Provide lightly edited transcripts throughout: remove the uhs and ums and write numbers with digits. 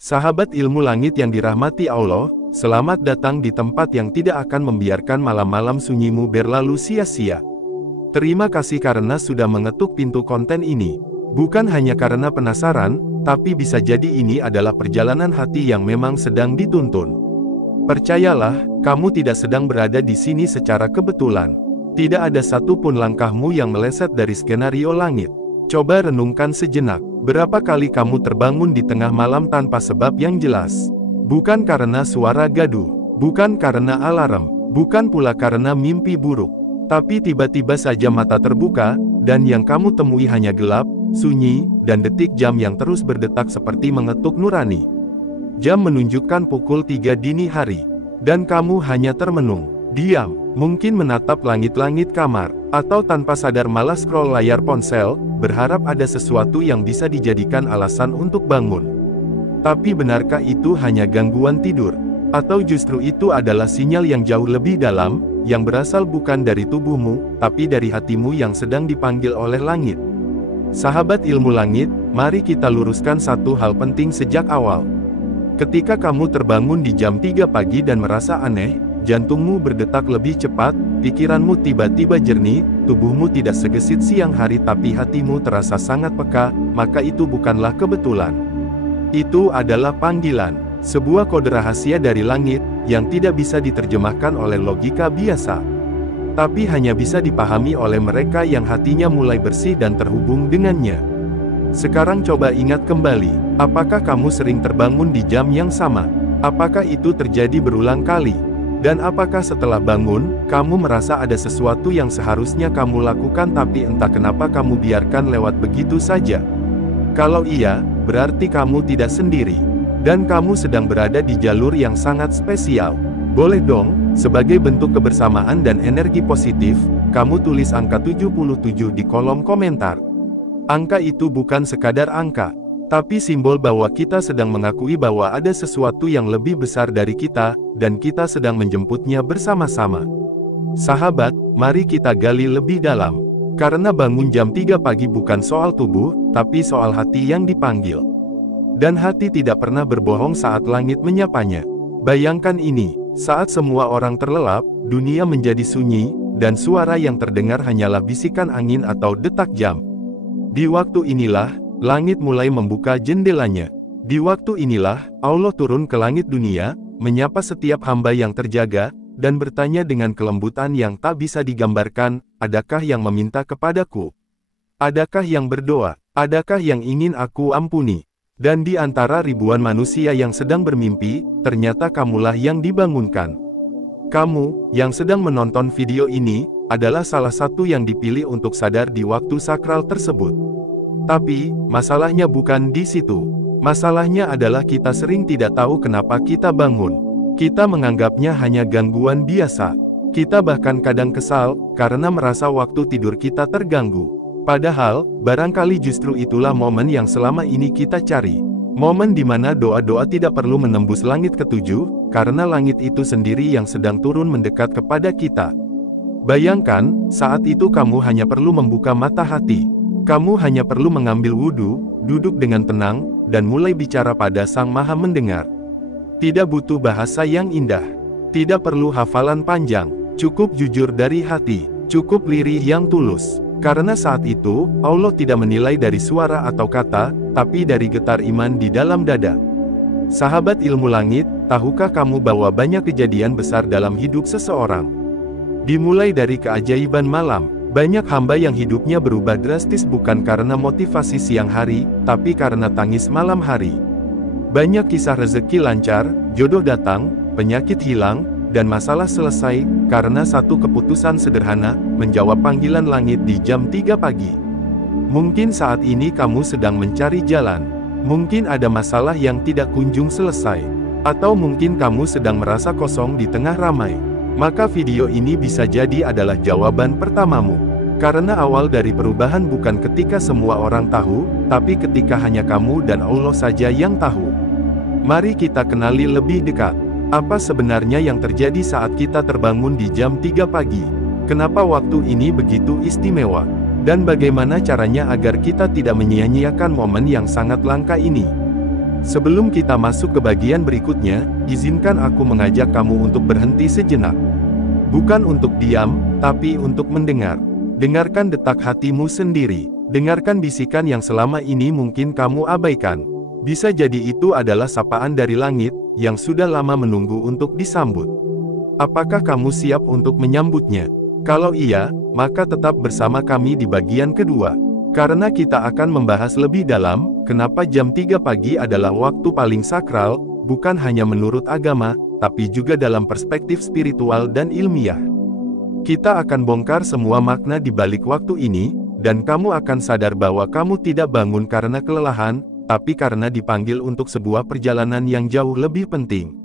Sahabat ilmu langit yang dirahmati Allah, selamat datang di tempat yang tidak akan membiarkan malam-malam sunyimu berlalu sia-sia. Terima kasih karena sudah mengetuk pintu konten ini. Bukan hanya karena penasaran, tapi bisa jadi ini adalah perjalanan hati yang memang sedang dituntun. Percayalah, kamu tidak sedang berada di sini secara kebetulan. Tidak ada satupun langkahmu yang meleset dari skenario langit. Coba renungkan sejenak, berapa kali kamu terbangun di tengah malam tanpa sebab yang jelas? Bukan karena suara gaduh, bukan karena alarm, bukan pula karena mimpi buruk. Tapi tiba-tiba saja mata terbuka, dan yang kamu temui hanya gelap, sunyi, dan detik jam yang terus berdetak seperti mengetuk nurani. Jam menunjukkan pukul 3 dini hari, dan kamu hanya termenung, diam, mungkin menatap langit-langit kamar, atau tanpa sadar malah scroll layar ponsel, berharap ada sesuatu yang bisa dijadikan alasan untuk bangun. Tapi benarkah itu hanya gangguan tidur? Atau justru itu adalah sinyal yang jauh lebih dalam, yang berasal bukan dari tubuhmu, tapi dari hatimu yang sedang dipanggil oleh langit? Sahabat ilmu langit, mari kita luruskan satu hal penting sejak awal. Ketika kamu terbangun di jam 3 pagi dan merasa aneh, jantungmu berdetak lebih cepat, pikiranmu tiba-tiba jernih, tubuhmu tidak segesit siang hari tapi hatimu terasa sangat peka, maka itu bukanlah kebetulan. Itu adalah panggilan, sebuah kode rahasia dari langit, yang tidak bisa diterjemahkan oleh logika biasa. Tapi hanya bisa dipahami oleh mereka yang hatinya mulai bersih dan terhubung dengannya. Sekarang coba ingat kembali, apakah kamu sering terbangun di jam yang sama? Apakah itu terjadi berulang kali? Dan apakah setelah bangun, kamu merasa ada sesuatu yang seharusnya kamu lakukan tapi entah kenapa kamu biarkan lewat begitu saja? Kalau iya, berarti kamu tidak sendiri. Dan kamu sedang berada di jalur yang sangat spesial. Boleh dong, sebagai bentuk kebersamaan dan energi positif, kamu tulis angka 77 di kolom komentar. Angka itu bukan sekadar angka, tapi simbol bahwa kita sedang mengakui bahwa ada sesuatu yang lebih besar dari kita, dan kita sedang menjemputnya bersama-sama. Sahabat, mari kita gali lebih dalam. Karena bangun jam 3 pagi bukan soal tubuh, tapi soal hati yang dipanggil. Dan hati tidak pernah berbohong saat langit menyapanya. Bayangkan ini, saat semua orang terlelap, dunia menjadi sunyi, dan suara yang terdengar hanyalah bisikan angin atau detak jam. Di waktu inilah, langit mulai membuka jendelanya. Di waktu inilah, Allah turun ke langit dunia, menyapa setiap hamba yang terjaga, dan bertanya dengan kelembutan yang tak bisa digambarkan, adakah yang meminta kepadaku? Adakah yang berdoa? Adakah yang ingin aku ampuni? Dan di antara ribuan manusia yang sedang bermimpi, ternyata kamulah yang dibangunkan. Kamu, yang sedang menonton video ini, adalah salah satu yang dipilih untuk sadar di waktu sakral tersebut. Tapi, masalahnya bukan di situ. Masalahnya adalah kita sering tidak tahu kenapa kita bangun. Kita menganggapnya hanya gangguan biasa. Kita bahkan kadang kesal, karena merasa waktu tidur kita terganggu. Padahal, barangkali justru itulah momen yang selama ini kita cari. Momen di mana doa-doa tidak perlu menembus langit ketujuh, karena langit itu sendiri yang sedang turun mendekat kepada kita. Bayangkan, saat itu kamu hanya perlu membuka mata hati. Kamu hanya perlu mengambil wudhu, duduk dengan tenang, dan mulai bicara pada Sang Maha Mendengar. Tidak butuh bahasa yang indah. Tidak perlu hafalan panjang. Cukup jujur dari hati. Cukup lirih yang tulus. Karena saat itu, Allah tidak menilai dari suara atau kata, tapi dari getar iman di dalam dada. Sahabat ilmu langit, tahukah kamu bahwa banyak kejadian besar dalam hidup seseorang? Dimulai dari keajaiban malam. Banyak hamba yang hidupnya berubah drastis bukan karena motivasi siang hari, tapi karena tangis malam hari. Banyak kisah rezeki lancar, jodoh datang, penyakit hilang, dan masalah selesai, karena satu keputusan sederhana, menjawab panggilan langit di jam 3 pagi. Mungkin saat ini kamu sedang mencari jalan. Mungkin ada masalah yang tidak kunjung selesai. Atau mungkin kamu sedang merasa kosong di tengah ramai. Maka video ini bisa jadi adalah jawaban pertamamu. Karena awal dari perubahan bukan ketika semua orang tahu, tapi ketika hanya kamu dan Allah saja yang tahu. Mari kita kenali lebih dekat. Apa sebenarnya yang terjadi saat kita terbangun di jam 3 pagi? Kenapa waktu ini begitu istimewa? Dan bagaimana caranya agar kita tidak menyia-nyiakan momen yang sangat langka ini? Sebelum kita masuk ke bagian berikutnya, izinkan aku mengajak kamu untuk berhenti sejenak. Bukan untuk diam, tapi untuk mendengar. Dengarkan detak hatimu sendiri. Dengarkan bisikan yang selama ini mungkin kamu abaikan. Bisa jadi itu adalah sapaan dari langit, yang sudah lama menunggu untuk disambut. Apakah kamu siap untuk menyambutnya? Kalau iya, maka tetap bersama kami di bagian kedua. Karena kita akan membahas lebih dalam, kenapa jam 3 pagi adalah waktu paling sakral, bukan hanya menurut agama, tapi juga dalam perspektif spiritual dan ilmiah. Kita akan bongkar semua makna di balik waktu ini, dan kamu akan sadar bahwa kamu tidak bangun karena kelelahan, tapi karena dipanggil untuk sebuah perjalanan yang jauh lebih penting.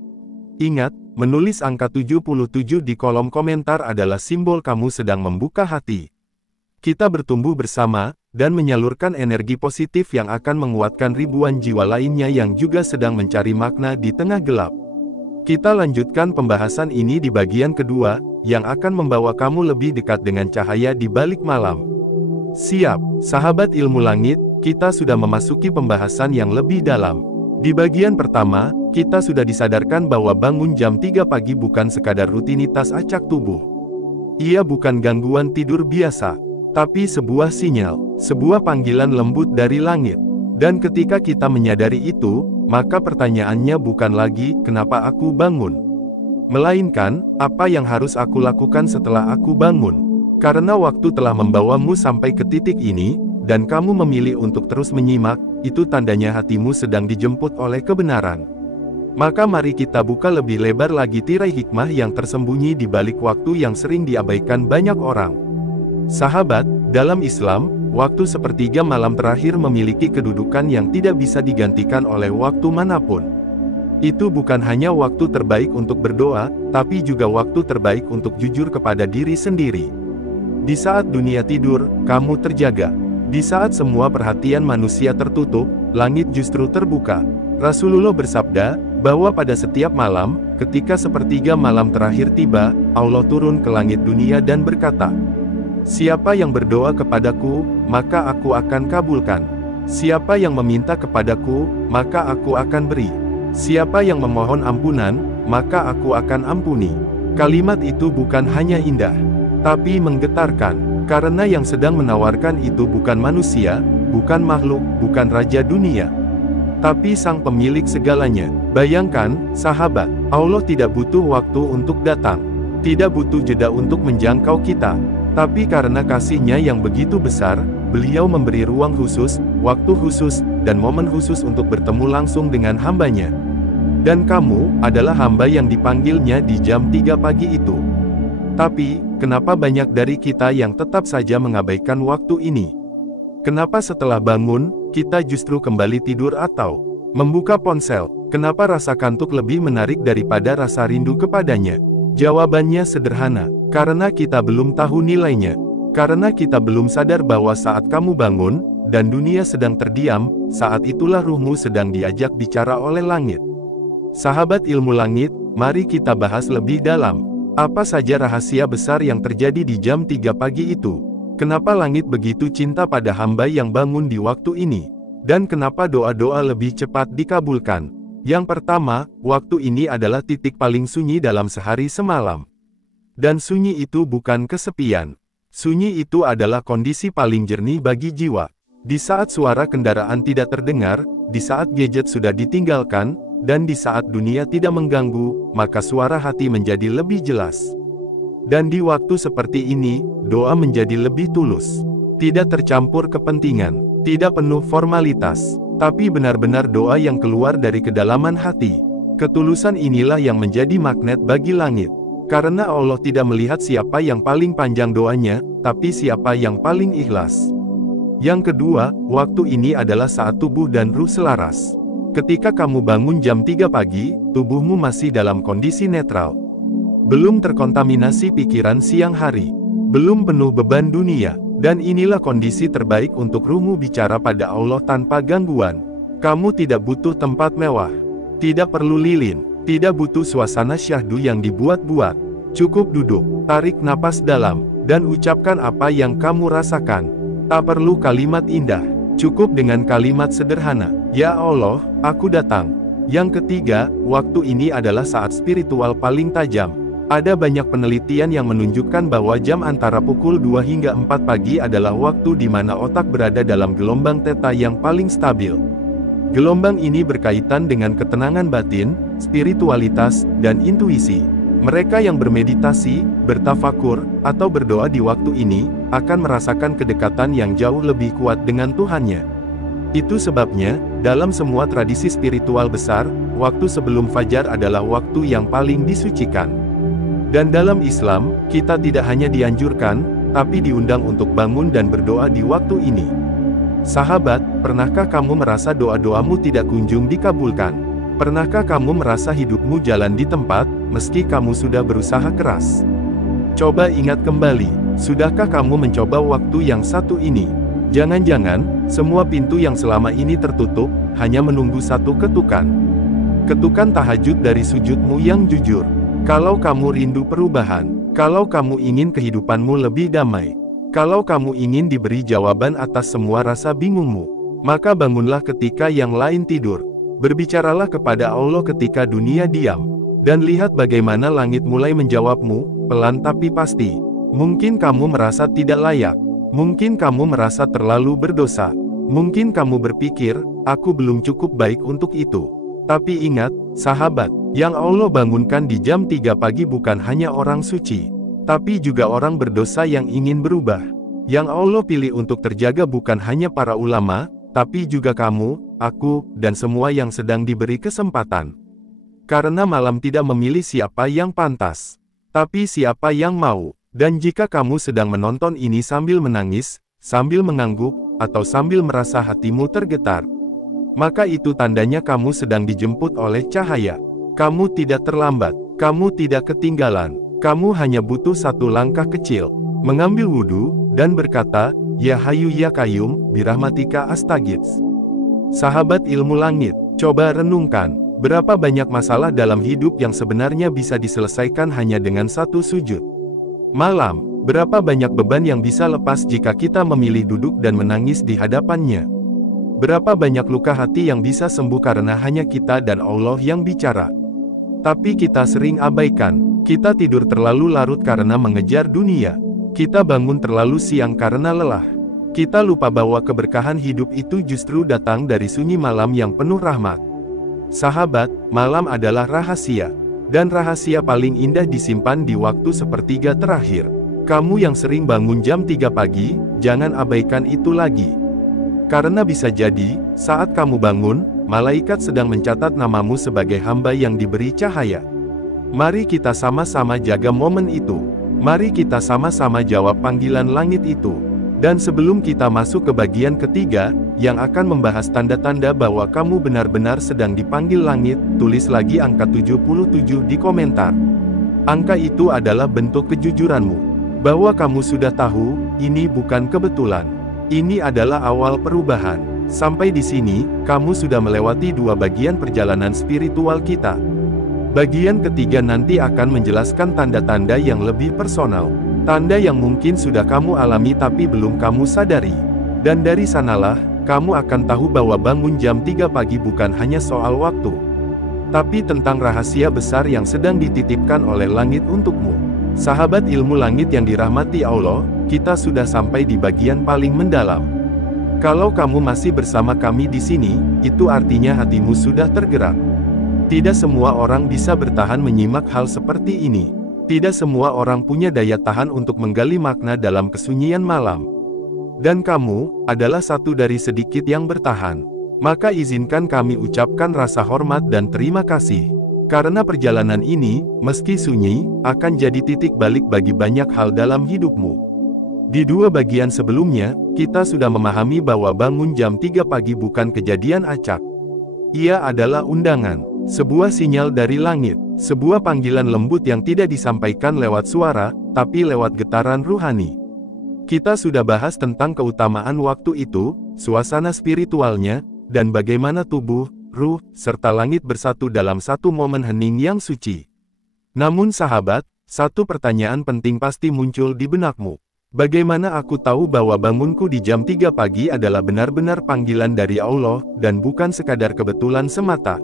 Ingat, menulis angka 77 di kolom komentar adalah simbol kamu sedang membuka hati. Kita bertumbuh bersama, dan menyalurkan energi positif yang akan menguatkan ribuan jiwa lainnya yang juga sedang mencari makna di tengah gelap. Kita lanjutkan pembahasan ini di bagian kedua, yang akan membawa kamu lebih dekat dengan cahaya di balik malam. Siap, sahabat ilmu langit, kita sudah memasuki pembahasan yang lebih dalam. Di bagian pertama, kita sudah disadarkan bahwa bangun jam 3 pagi bukan sekadar rutinitas acak tubuh. Ia bukan gangguan tidur biasa, tapi sebuah sinyal, sebuah panggilan lembut dari langit. Dan ketika kita menyadari itu, maka pertanyaannya bukan lagi, kenapa aku bangun? Melainkan, apa yang harus aku lakukan setelah aku bangun? Karena waktu telah membawamu sampai ke titik ini, dan kamu memilih untuk terus menyimak, itu tandanya hatimu sedang dijemput oleh kebenaran. Maka mari kita buka lebih lebar lagi tirai hikmah yang tersembunyi di balik waktu yang sering diabaikan banyak orang. Sahabat, dalam Islam, waktu sepertiga malam terakhir memiliki kedudukan yang tidak bisa digantikan oleh waktu manapun. Itu bukan hanya waktu terbaik untuk berdoa, tapi juga waktu terbaik untuk jujur kepada diri sendiri. Di saat dunia tidur, kamu terjaga. Di saat semua perhatian manusia tertutup, langit justru terbuka. Rasulullah bersabda, bahwa pada setiap malam, ketika sepertiga malam terakhir tiba, Allah turun ke langit dunia dan berkata, "Siapa yang berdoa kepadaku, maka aku akan kabulkan. Siapa yang meminta kepadaku, maka aku akan beri. Siapa yang memohon ampunan, maka aku akan ampuni." Kalimat itu bukan hanya indah, tapi menggetarkan, karena yang sedang menawarkan itu bukan manusia, bukan makhluk, bukan raja dunia, tapi Sang Pemilik segalanya. Bayangkan, sahabat, Allah tidak butuh waktu untuk datang, tidak butuh jeda untuk menjangkau kita. Tapi karena kasih-Nya yang begitu besar, Beliau memberi ruang khusus, waktu khusus, dan momen khusus untuk bertemu langsung dengan hamba-Nya. Dan kamu adalah hamba yang dipanggil-Nya di jam 3 pagi itu. Tapi, kenapa banyak dari kita yang tetap saja mengabaikan waktu ini? Kenapa setelah bangun, kita justru kembali tidur atau membuka ponsel? Kenapa rasa kantuk lebih menarik daripada rasa rindu kepadanya? Jawabannya sederhana, karena kita belum tahu nilainya. Karena kita belum sadar bahwa saat kamu bangun, dan dunia sedang terdiam, saat itulah ruhmu sedang diajak bicara oleh langit. Sahabat ilmu langit, mari kita bahas lebih dalam. Apa saja rahasia besar yang terjadi di jam 3 pagi itu? Kenapa langit begitu cinta pada hamba yang bangun di waktu ini? Dan kenapa doa-doa lebih cepat dikabulkan? Yang pertama, waktu ini adalah titik paling sunyi dalam sehari semalam. Dan sunyi itu bukan kesepian. Sunyi itu adalah kondisi paling jernih bagi jiwa. Di saat suara kendaraan tidak terdengar, di saat gadget sudah ditinggalkan, dan di saat dunia tidak mengganggu, maka suara hati menjadi lebih jelas. Dan di waktu seperti ini, doa menjadi lebih tulus. Tidak tercampur kepentingan, tidak penuh formalitas, tapi benar-benar doa yang keluar dari kedalaman hati. Ketulusan inilah yang menjadi magnet bagi langit. Karena Allah tidak melihat siapa yang paling panjang doanya, tapi siapa yang paling ikhlas. Yang kedua, waktu ini adalah saat tubuh dan ruh selaras. Ketika kamu bangun jam 3 pagi, tubuhmu masih dalam kondisi netral. Belum terkontaminasi pikiran siang hari. Belum penuh beban dunia. Dan inilah kondisi terbaik untuk ruhmu bicara pada Allah tanpa gangguan. Kamu tidak butuh tempat mewah. Tidak perlu lilin. Tidak butuh suasana syahdu yang dibuat-buat. Cukup duduk, tarik napas dalam, dan ucapkan apa yang kamu rasakan. Tak perlu kalimat indah. Cukup dengan kalimat sederhana. Ya Allah, Aku datang. Yang ketiga, waktu ini adalah saat spiritual paling tajam. Ada banyak penelitian yang menunjukkan bahwa jam antara pukul 2 hingga 4 pagi adalah waktu di mana otak berada dalam gelombang theta yang paling stabil. Gelombang ini berkaitan dengan ketenangan batin, spiritualitas, dan intuisi. Mereka yang bermeditasi, bertafakur, atau berdoa di waktu ini, akan merasakan kedekatan yang jauh lebih kuat dengan Tuhannya. Itu sebabnya, dalam semua tradisi spiritual besar, waktu sebelum fajar adalah waktu yang paling disucikan. Dan dalam Islam, kita tidak hanya dianjurkan, tapi diundang untuk bangun dan berdoa di waktu ini. Sahabat, pernahkah kamu merasa doa-doamu tidak kunjung dikabulkan? Pernahkah kamu merasa hidupmu jalan di tempat, meski kamu sudah berusaha keras? Coba ingat kembali, sudahkah kamu mencoba waktu yang satu ini? Jangan-jangan, semua pintu yang selama ini tertutup, hanya menunggu satu ketukan. Ketukan tahajud dari sujudmu yang jujur. Kalau kamu rindu perubahan, kalau kamu ingin kehidupanmu lebih damai, kalau kamu ingin diberi jawaban atas semua rasa bingungmu, maka bangunlah ketika yang lain tidur. Berbicaralah kepada Allah ketika dunia diam, dan lihat bagaimana langit mulai menjawabmu, pelan tapi pasti. Mungkin kamu merasa tidak layak, mungkin kamu merasa terlalu berdosa, mungkin kamu berpikir, aku belum cukup baik untuk itu. Tapi ingat, sahabat, yang Allah bangunkan di jam 3 pagi bukan hanya orang suci, tapi juga orang berdosa yang ingin berubah. Yang Allah pilih untuk terjaga bukan hanya para ulama, tapi juga kamu, aku, dan semua yang sedang diberi kesempatan. Karena malam tidak memilih siapa yang pantas, tapi siapa yang mau. Dan jika kamu sedang menonton ini sambil menangis, sambil mengangguk, atau sambil merasa hatimu tergetar, maka itu tandanya kamu sedang dijemput oleh cahaya. Kamu tidak terlambat, kamu tidak ketinggalan, kamu hanya butuh satu langkah kecil, mengambil wudhu, dan berkata, Ya Hayyu Ya Qayyum, birahmatika astaghits. Sahabat ilmu langit, coba renungkan, berapa banyak masalah dalam hidup yang sebenarnya bisa diselesaikan hanya dengan satu sujud malam, berapa banyak beban yang bisa lepas jika kita memilih duduk dan menangis di hadapannya. Berapa banyak luka hati yang bisa sembuh karena hanya kita dan Allah yang bicara. Tapi kita sering abaikan, kita tidur terlalu larut karena mengejar dunia. Kita bangun terlalu siang karena lelah. Kita lupa bahwa keberkahan hidup itu justru datang dari sunyi malam yang penuh rahmat. Sahabat, malam adalah rahasia. Dan rahasia paling indah disimpan di waktu sepertiga terakhir. Kamu yang sering bangun jam 3 pagi, jangan abaikan itu lagi. Karena bisa jadi, saat kamu bangun, malaikat sedang mencatat namamu sebagai hamba yang diberi cahaya. Mari kita sama-sama jaga momen itu. Mari kita sama-sama jawab panggilan langit itu. Dan sebelum kita masuk ke bagian ketiga, yang akan membahas tanda-tanda bahwa kamu benar-benar sedang dipanggil langit, tulis lagi angka 77 di komentar. Angka itu adalah bentuk kejujuranmu, bahwa kamu sudah tahu, ini bukan kebetulan. Ini adalah awal perubahan. Sampai di sini, kamu sudah melewati 2 bagian perjalanan spiritual kita. Bagian ketiga nanti akan menjelaskan tanda-tanda yang lebih personal. Tanda yang mungkin sudah kamu alami tapi belum kamu sadari. Dan dari sanalah, kamu akan tahu bahwa bangun jam 3 pagi bukan hanya soal waktu, tapi tentang rahasia besar yang sedang dititipkan oleh langit untukmu. Sahabat ilmu langit yang dirahmati Allah, kita sudah sampai di bagian paling mendalam. Kalau kamu masih bersama kami di sini, itu artinya hatimu sudah tergerak. Tidak semua orang bisa bertahan menyimak hal seperti ini. Tidak semua orang punya daya tahan untuk menggali makna dalam kesunyian malam. Dan kamu adalah satu dari sedikit yang bertahan. Maka izinkan kami ucapkan rasa hormat dan terima kasih. Karena perjalanan ini, meski sunyi, akan jadi titik balik bagi banyak hal dalam hidupmu. Di 2 bagian sebelumnya, kita sudah memahami bahwa bangun jam 3 pagi bukan kejadian acak. Ia adalah undangan. Sebuah sinyal dari langit, sebuah panggilan lembut yang tidak disampaikan lewat suara, tapi lewat getaran ruhani. Kita sudah bahas tentang keutamaan waktu itu, suasana spiritualnya, dan bagaimana tubuh, ruh, serta langit bersatu dalam satu momen hening yang suci. Namun sahabat, satu pertanyaan penting pasti muncul di benakmu. Bagaimana aku tahu bahwa bangunku di jam 3 pagi adalah benar-benar panggilan dari Allah, dan bukan sekadar kebetulan semata?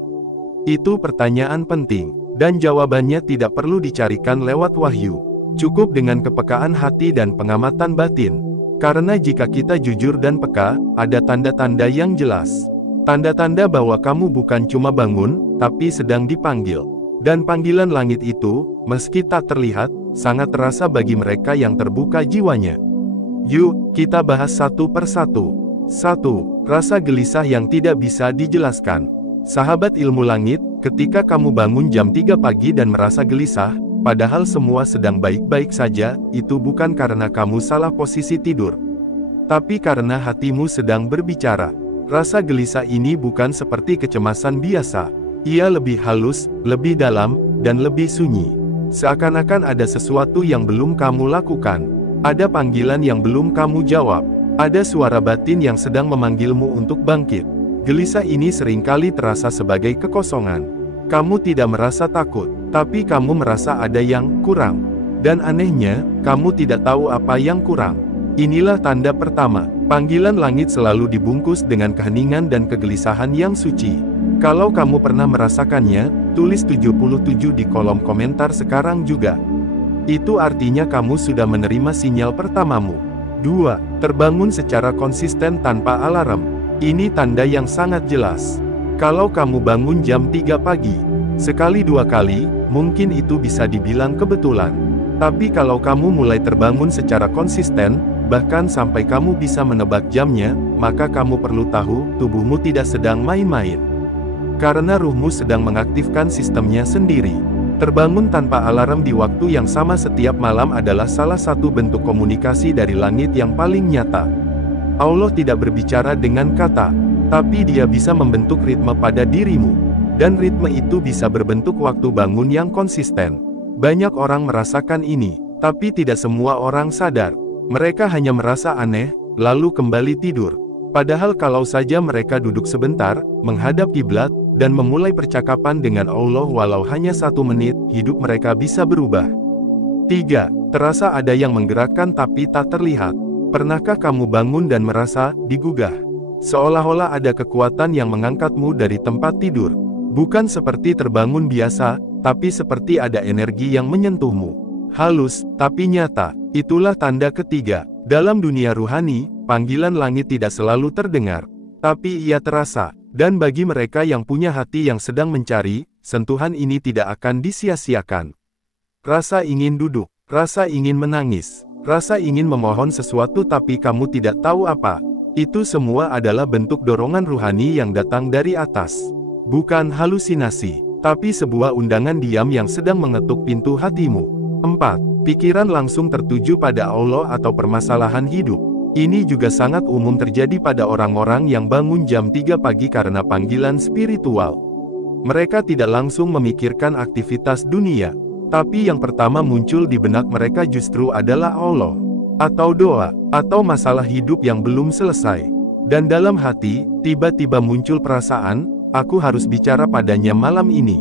Itu pertanyaan penting, dan jawabannya tidak perlu dicarikan lewat wahyu. Cukup dengan kepekaan hati dan pengamatan batin. Karena jika kita jujur dan peka, ada tanda-tanda yang jelas. Tanda-tanda bahwa kamu bukan cuma bangun, tapi sedang dipanggil. Dan panggilan langit itu, meski tak terlihat, sangat terasa bagi mereka yang terbuka jiwanya. Yuk, kita bahas satu persatu. 1. Rasa gelisah yang tidak bisa dijelaskan. Sahabat ilmu langit, ketika kamu bangun jam 3 pagi dan merasa gelisah, padahal semua sedang baik-baik saja, itu bukan karena kamu salah posisi tidur. Tapi karena hatimu sedang berbicara. Rasa gelisah ini bukan seperti kecemasan biasa. Ia lebih halus, lebih dalam, dan lebih sunyi. Seakan-akan ada sesuatu yang belum kamu lakukan. Ada panggilan yang belum kamu jawab. Ada suara batin yang sedang memanggilmu untuk bangkit. Gelisah ini seringkali terasa sebagai kekosongan. Kamu tidak merasa takut, tapi kamu merasa ada yang kurang. Dan anehnya, kamu tidak tahu apa yang kurang. Inilah tanda pertama. Panggilan langit selalu dibungkus dengan keheningan dan kegelisahan yang suci. Kalau kamu pernah merasakannya, tulis 77 di kolom komentar sekarang juga. Itu artinya kamu sudah menerima sinyal pertamamu. 2. Terbangun secara konsisten tanpa alarm. Ini tanda yang sangat jelas. Kalau kamu bangun jam 3 pagi, sekali dua kali, mungkin itu bisa dibilang kebetulan. Tapi kalau kamu mulai terbangun secara konsisten, bahkan sampai kamu bisa menebak jamnya, maka kamu perlu tahu, tubuhmu tidak sedang main-main. Karena ruhmu sedang mengaktifkan sistemnya sendiri. Terbangun tanpa alarm di waktu yang sama setiap malam adalah salah satu bentuk komunikasi dari langit yang paling nyata. Allah tidak berbicara dengan kata, tapi Dia bisa membentuk ritme pada dirimu. Dan ritme itu bisa berbentuk waktu bangun yang konsisten. Banyak orang merasakan ini, tapi tidak semua orang sadar. Mereka hanya merasa aneh, lalu kembali tidur. Padahal kalau saja mereka duduk sebentar, menghadap kiblat, dan memulai percakapan dengan Allah walau hanya 1 menit, hidup mereka bisa berubah. 3. Terasa ada yang menggerakkan tapi tak terlihat. Pernahkah kamu bangun dan merasa digugah? Seolah-olah ada kekuatan yang mengangkatmu dari tempat tidur. Bukan seperti terbangun biasa, tapi seperti ada energi yang menyentuhmu. Halus, tapi nyata. Itulah tanda ketiga. Dalam dunia ruhani, panggilan langit tidak selalu terdengar, tapi ia terasa. Dan bagi mereka yang punya hati yang sedang mencari, sentuhan ini tidak akan disia-siakan. Rasa ingin duduk, rasa ingin menangis, rasa ingin memohon sesuatu tapi kamu tidak tahu apa. Itu semua adalah bentuk dorongan ruhani yang datang dari atas. Bukan halusinasi, tapi sebuah undangan diam yang sedang mengetuk pintu hatimu. 4. Pikiran langsung tertuju pada Allah atau permasalahan hidup. Ini juga sangat umum terjadi pada orang-orang yang bangun jam 3 pagi karena panggilan spiritual. Mereka tidak langsung memikirkan aktivitas dunia, tapi yang pertama muncul di benak mereka justru adalah Allah, atau doa, atau masalah hidup yang belum selesai. Dan dalam hati, tiba-tiba muncul perasaan, aku harus bicara padanya malam ini.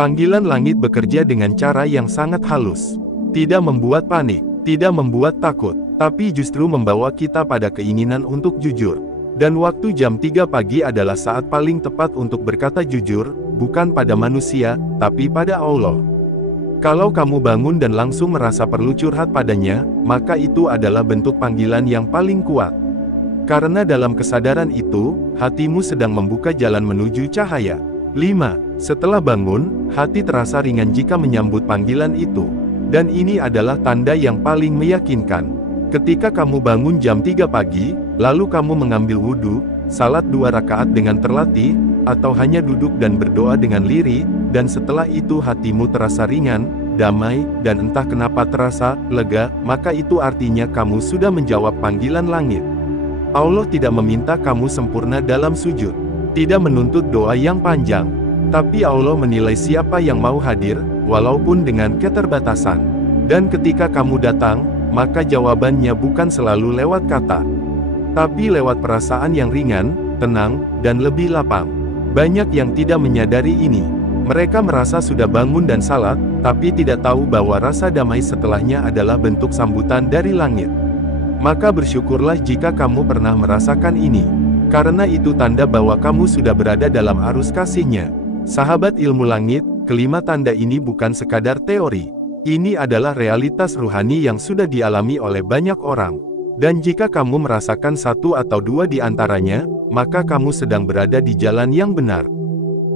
Panggilan langit bekerja dengan cara yang sangat halus. Tidak membuat panik, tidak membuat takut, tapi justru membawa kita pada keinginan untuk jujur. Dan waktu jam 3 pagi adalah saat paling tepat untuk berkata jujur, bukan pada manusia, tapi pada Allah. Kalau kamu bangun dan langsung merasa perlu curhat padanya, maka itu adalah bentuk panggilan yang paling kuat. Karena dalam kesadaran itu, hatimu sedang membuka jalan menuju cahaya. 5. Setelah bangun, hati terasa ringan jika menyambut panggilan itu. Dan ini adalah tanda yang paling meyakinkan. Ketika kamu bangun jam 3 pagi, lalu kamu mengambil wudhu, salat 2 rakaat dengan terlatih, atau hanya duduk dan berdoa dengan lirih, dan setelah itu hatimu terasa ringan, damai, dan entah kenapa terasa lega, maka itu artinya kamu sudah menjawab panggilan langit. Allah tidak meminta kamu sempurna dalam sujud, tidak menuntut doa yang panjang, tapi Allah menilai siapa yang mau hadir, walaupun dengan keterbatasan. Dan ketika kamu datang, maka jawabannya bukan selalu lewat kata, tapi lewat perasaan yang ringan, tenang, dan lebih lapang. Banyak yang tidak menyadari ini. Mereka merasa sudah bangun dan salat, tapi tidak tahu bahwa rasa damai setelahnya adalah bentuk sambutan dari langit. Maka bersyukurlah jika kamu pernah merasakan ini. Karena itu tanda bahwa kamu sudah berada dalam arus kasih-Nya. Sahabat ilmu langit, kelima tanda ini bukan sekadar teori. Ini adalah realitas ruhani yang sudah dialami oleh banyak orang. Dan jika kamu merasakan satu atau dua di antaranya, maka kamu sedang berada di jalan yang benar.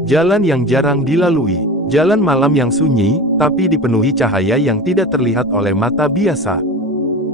Jalan yang jarang dilalui. Jalan malam yang sunyi, tapi dipenuhi cahaya yang tidak terlihat oleh mata biasa.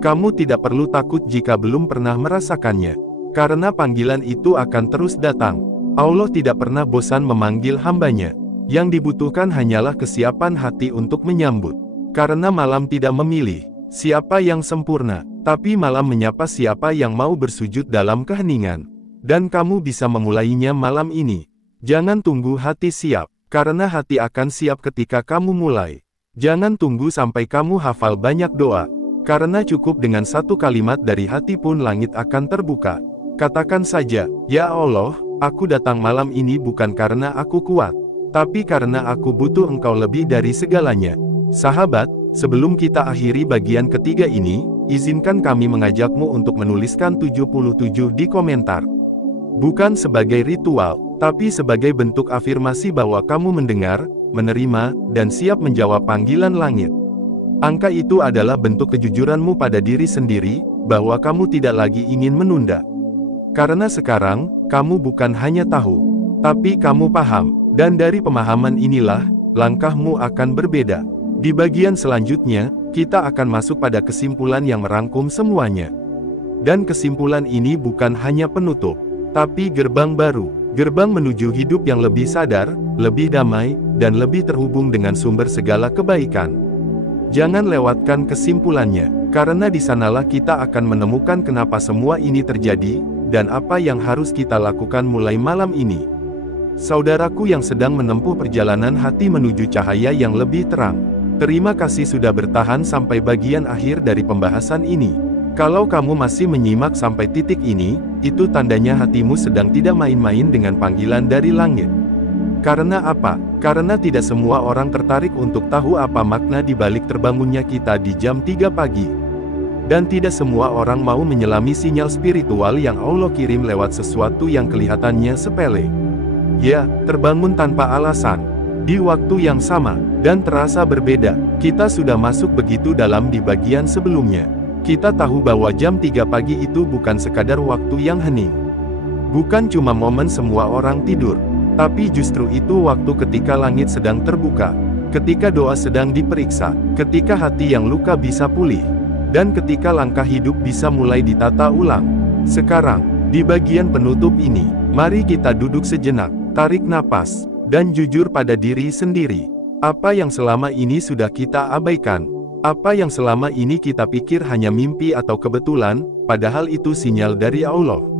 Kamu tidak perlu takut jika belum pernah merasakannya. Karena panggilan itu akan terus datang. Allah tidak pernah bosan memanggil hamba-Nya. Yang dibutuhkan hanyalah kesiapan hati untuk menyambut. Karena malam tidak memilih siapa yang sempurna, tapi malam menyapa siapa yang mau bersujud dalam keheningan. Dan kamu bisa memulainya malam ini. Jangan tunggu hati siap, karena hati akan siap ketika kamu mulai. Jangan tunggu sampai kamu hafal banyak doa. Karena cukup dengan satu kalimat dari hati pun langit akan terbuka. Katakan saja, "Ya Allah, aku datang malam ini bukan karena aku kuat, tapi karena aku butuh Engkau lebih dari segalanya." Sahabat, sebelum kita akhiri bagian ketiga ini, izinkan kami mengajakmu untuk menuliskan 77 di komentar. Bukan sebagai ritual, tapi sebagai bentuk afirmasi bahwa kamu mendengar, menerima, dan siap menjawab panggilan langit. Angka itu adalah bentuk kejujuranmu pada diri sendiri, bahwa kamu tidak lagi ingin menunda. Karena sekarang, kamu bukan hanya tahu, tapi kamu paham, dan dari pemahaman inilah, langkahmu akan berbeda. Di bagian selanjutnya, kita akan masuk pada kesimpulan yang merangkum semuanya. Dan kesimpulan ini bukan hanya penutup, tapi gerbang baru, gerbang menuju hidup yang lebih sadar, lebih damai, dan lebih terhubung dengan sumber segala kebaikan. Jangan lewatkan kesimpulannya, karena di sanalah kita akan menemukan kenapa semua ini terjadi, dan apa yang harus kita lakukan mulai malam ini. Saudaraku yang sedang menempuh perjalanan hati menuju cahaya yang lebih terang, terima kasih sudah bertahan sampai bagian akhir dari pembahasan ini. Kalau kamu masih menyimak sampai titik ini, itu tandanya hatimu sedang tidak main-main dengan panggilan dari langit. Karena apa? Karena tidak semua orang tertarik untuk tahu apa makna di balik terbangunnya kita di jam 3 pagi. Dan tidak semua orang mau menyelami sinyal spiritual yang Allah kirim lewat sesuatu yang kelihatannya sepele. Ya, terbangun tanpa alasan, di waktu yang sama, dan terasa berbeda. Kita sudah masuk begitu dalam di bagian sebelumnya. Kita tahu bahwa jam 3 pagi itu bukan sekadar waktu yang hening. Bukan cuma momen semua orang tidur. Tapi justru itu waktu ketika langit sedang terbuka, ketika doa sedang diperiksa, ketika hati yang luka bisa pulih, dan ketika langkah hidup bisa mulai ditata ulang. Sekarang, di bagian penutup ini, mari kita duduk sejenak, tarik napas, dan jujur pada diri sendiri. Apa yang selama ini sudah kita abaikan? Apa yang selama ini kita pikir hanya mimpi atau kebetulan, padahal itu sinyal dari Allah.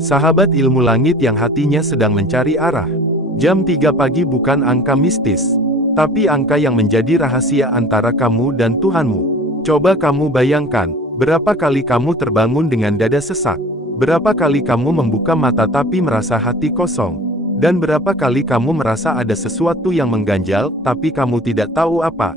Sahabat ilmu langit yang hatinya sedang mencari arah. Jam 3 pagi bukan angka mistis, tapi angka yang menjadi rahasia antara kamu dan Tuhanmu. Coba kamu bayangkan, berapa kali kamu terbangun dengan dada sesak? Berapa kali kamu membuka mata tapi merasa hati kosong? Dan berapa kali kamu merasa ada sesuatu yang mengganjal, tapi kamu tidak tahu apa?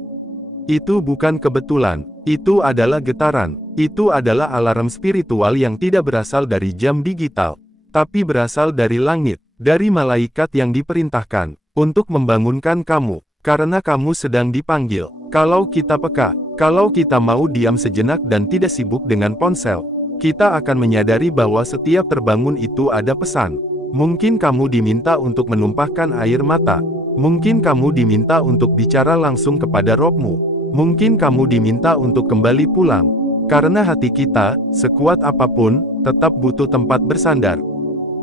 Itu bukan kebetulan, itu adalah getaran. Itu adalah alarm spiritual yang tidak berasal dari jam digital, tapi berasal dari langit, dari malaikat yang diperintahkan untuk membangunkan kamu, karena kamu sedang dipanggil. Kalau kita peka, kalau kita mau diam sejenak dan tidak sibuk dengan ponsel, kita akan menyadari bahwa setiap terbangun itu ada pesan. Mungkin kamu diminta untuk menumpahkan air mata, mungkin kamu diminta untuk bicara langsung kepada Rohmu, mungkin kamu diminta untuk kembali pulang. Karena hati kita, sekuat apapun, tetap butuh tempat bersandar.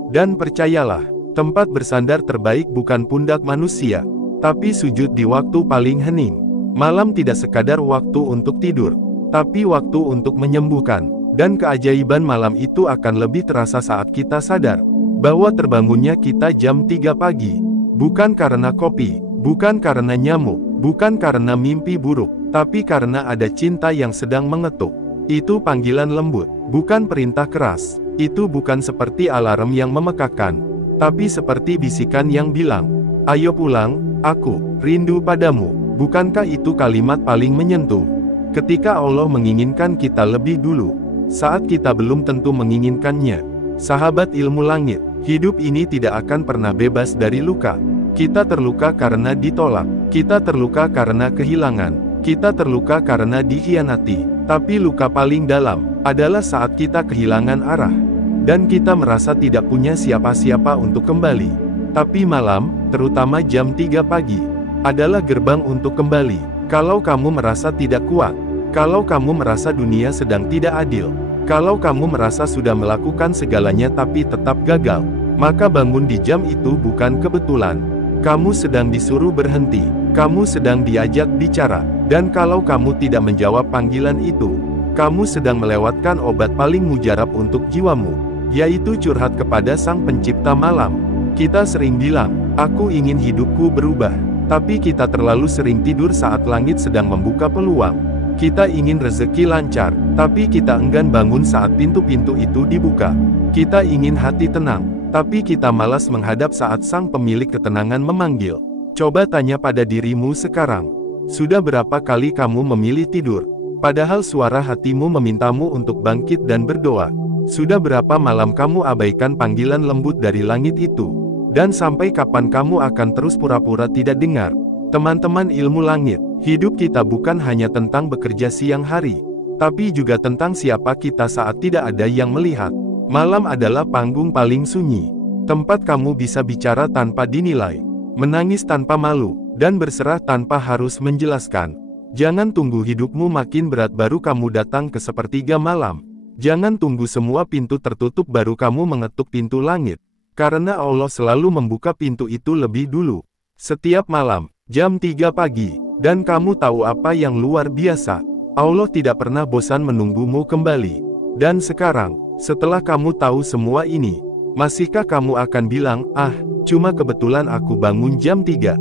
Dan percayalah, tempat bersandar terbaik bukan pundak manusia, tapi sujud di waktu paling hening. Malam tidak sekadar waktu untuk tidur, tapi waktu untuk menyembuhkan. Dan keajaiban malam itu akan lebih terasa saat kita sadar bahwa terbangunnya kita jam 3 pagi. Bukan karena kopi, bukan karena nyamuk, bukan karena mimpi buruk, tapi karena ada cinta yang sedang mengetuk. Itu panggilan lembut, bukan perintah keras. Itu bukan seperti alarm yang memekakkan, tapi seperti bisikan yang bilang, "Ayo pulang, aku rindu padamu." Bukankah itu kalimat paling menyentuh? Ketika Allah menginginkan kita lebih dulu, saat kita belum tentu menginginkannya. Sahabat ilmu langit, hidup ini tidak akan pernah bebas dari luka. Kita terluka karena ditolak, kita terluka karena kehilangan, kita terluka karena dikhianati. Tapi luka paling dalam adalah saat kita kehilangan arah, dan kita merasa tidak punya siapa-siapa untuk kembali. Tapi malam, terutama jam 3 pagi, adalah gerbang untuk kembali. Kalau kamu merasa tidak kuat, kalau kamu merasa dunia sedang tidak adil, kalau kamu merasa sudah melakukan segalanya tapi tetap gagal, maka bangun di jam itu bukan kebetulan. Kamu sedang disuruh berhenti, kamu sedang diajak bicara, dan kalau kamu tidak menjawab panggilan itu, kamu sedang melewatkan obat paling mujarab untuk jiwamu, yaitu curhat kepada Sang Pencipta malam. Kita sering bilang, aku ingin hidupku berubah, tapi kita terlalu sering tidur saat langit sedang membuka peluang. Kita ingin rezeki lancar, tapi kita enggan bangun saat pintu-pintu itu dibuka. Kita ingin hati tenang, tapi kita malas menghadap saat Sang Pemilik ketenangan memanggil. Coba tanya pada dirimu sekarang, sudah berapa kali kamu memilih tidur, padahal suara hatimu memintamu untuk bangkit dan berdoa? Sudah berapa malam kamu abaikan panggilan lembut dari langit itu? Dan sampai kapan kamu akan terus pura-pura tidak dengar? Teman-teman ilmu langit, hidup kita bukan hanya tentang bekerja siang hari, tapi juga tentang siapa kita saat tidak ada yang melihat. Malam adalah panggung paling sunyi, tempat kamu bisa bicara tanpa dinilai, menangis tanpa malu, dan berserah tanpa harus menjelaskan. Jangan tunggu hidupmu makin berat baru kamu datang ke sepertiga malam. Jangan tunggu semua pintu tertutup baru kamu mengetuk pintu langit. Karena Allah selalu membuka pintu itu lebih dulu. Setiap malam, jam 3 pagi, dan kamu tahu apa yang luar biasa? Allah tidak pernah bosan menunggumu kembali. Dan sekarang, setelah kamu tahu semua ini, masihkah kamu akan bilang, "Ah, cuma kebetulan aku bangun jam 3"?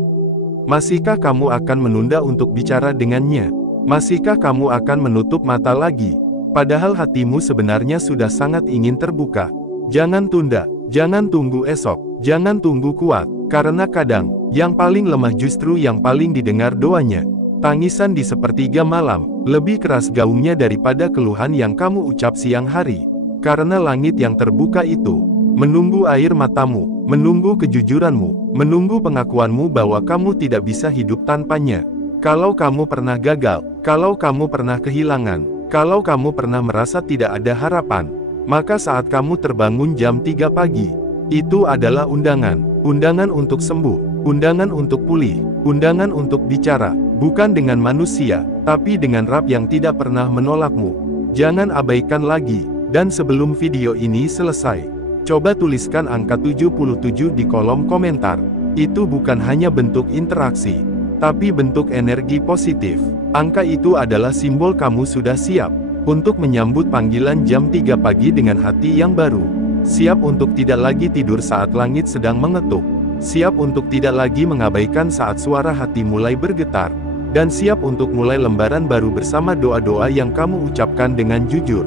Masihkah kamu akan menunda untuk bicara dengannya? Masihkah kamu akan menutup mata lagi? Padahal hatimu sebenarnya sudah sangat ingin terbuka. Jangan tunda, jangan tunggu esok, jangan tunggu kuat, karena kadang, yang paling lemah justru yang paling didengar doanya. Tangisan di sepertiga malam, lebih keras gaungnya daripada keluhan yang kamu ucap siang hari. Karena langit yang terbuka itu, menunggu air matamu, menunggu kejujuranmu, menunggu pengakuanmu bahwa kamu tidak bisa hidup tanpanya. Kalau kamu pernah gagal, kalau kamu pernah kehilangan, kalau kamu pernah merasa tidak ada harapan, maka saat kamu terbangun jam 3 pagi, itu adalah undangan. Undangan untuk sembuh, undangan untuk pulih, undangan untuk bicara, bukan dengan manusia, tapi dengan Rabb yang tidak pernah menolakmu. Jangan abaikan lagi, dan sebelum video ini selesai, coba tuliskan angka 77 di kolom komentar. Itu bukan hanya bentuk interaksi, tapi bentuk energi positif. Angka itu adalah simbol kamu sudah siap untuk menyambut panggilan jam 3 pagi dengan hati yang baru. Siap untuk tidak lagi tidur saat langit sedang mengetuk. Siap untuk tidak lagi mengabaikan saat suara hati mulai bergetar. Dan siap untuk mulai lembaran baru bersama doa-doa yang kamu ucapkan dengan jujur.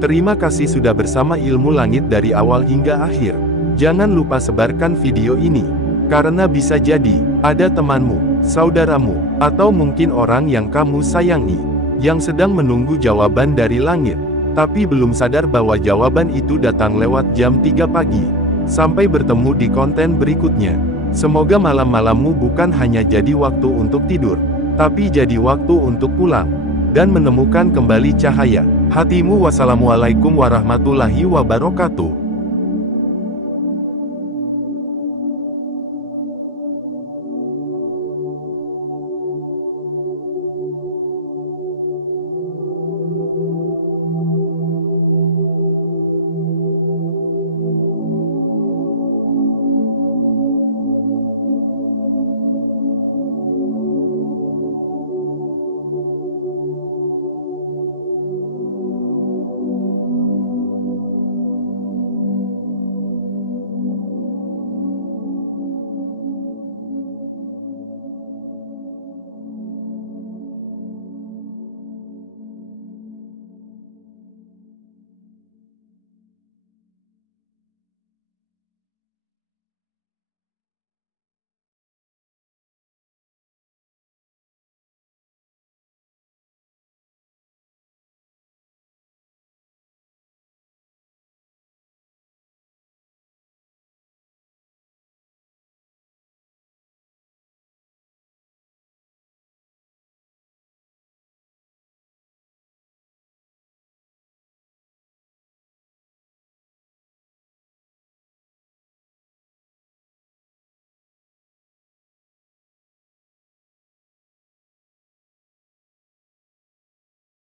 Terima kasih sudah bersama ilmu langit dari awal hingga akhir. Jangan lupa sebarkan video ini, karena bisa jadi ada temanmu, saudaramu, atau mungkin orang yang kamu sayangi, yang sedang menunggu jawaban dari langit, tapi belum sadar bahwa jawaban itu datang lewat jam 3 pagi. Sampai bertemu di konten berikutnya. Semoga malam-malammu bukan hanya jadi waktu untuk tidur, tapi jadi waktu untuk pulang, dan menemukan kembali cahaya hatimu. Wassalamualaikum warahmatullahi wabarakatuh.